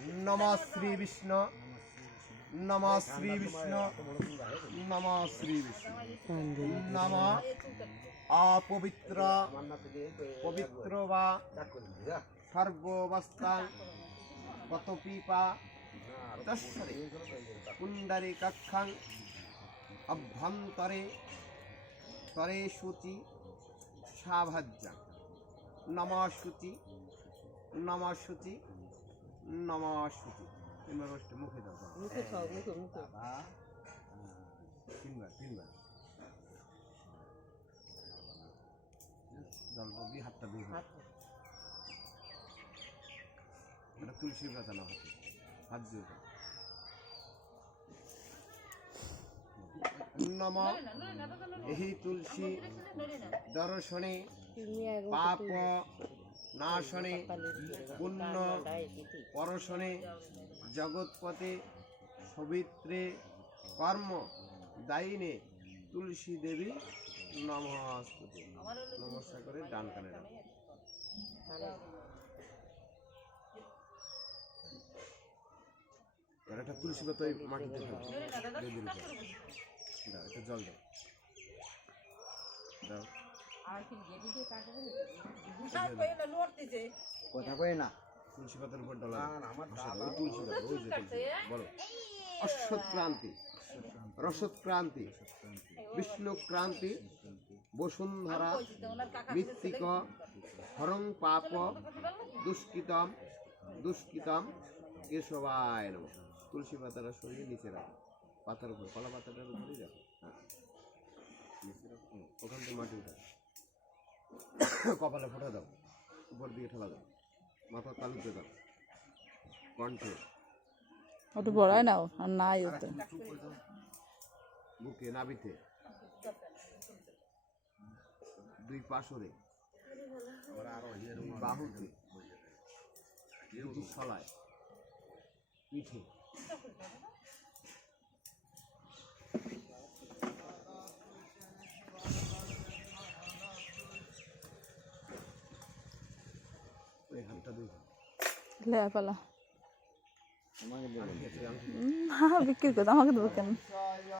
नमः श्री विष्णु नमः श्री विष्णु नमः श्री विष्णु नमः अपवित्र पवित्र वा सर्वोवस्थान पतपीपा तस्सरे कुंडरी कक्षं अभ्यंतरे तरे शुचि साभज्जा नमः शुचि नमः शुचि नमः शुचि তিনবার বসতে মুখে দাও মুখে খাও মুখে মুখে তিনবার জল দিয়ে হাতটা বের এটা তুলসী পাতা না হাতে হাত দিয়ে নমঃ এহি তুলসী দর্শনে পাপ নাশনে পুণ্য পরশনে জগৎপথে সবিত্রে কর্ম দায়িনে তুলসী দেবী নমস্তুতে নমস্কার করে ডান কানে রাখো আর একটা তুলসী পাতা মাটিতে ফেলো বেদির উপর দাও এটা জল দাও দাও আর কি গেদি দিয়ে কাটবে কথা কই না তুলসী পাতার উপর ডলা আমার তুলসী পাতা ওই যে বলো অশ্বক্রান্তি রসৎক্রান্তি বিষ্ণুক্রান্তি বসুন্ধরা মৃত্তিক হরং পাপ দুষ্কৃতম দুষ্কৃতম কেশবায় নমঃ তুলসী পাতাটা সরিয়ে নিচে রাখো পাতার উপর কলা পাতাটার উপরেই রাখো নিচে রাখো ওখান থেকে মাটি উঠাও কপালে ফোটা দাও উপর দিকে ঠেলা দাও মাথা তালুতে দাও কণ্ঠে ওটা বড়াই নাও আর নাই ওতে বুকে নাভিতে দুই পাশরে বাহুতে সলায় পিঠে এখানটা দুই লে পালা আমাকে বিক্রি করতে আমাকে দেবো কেন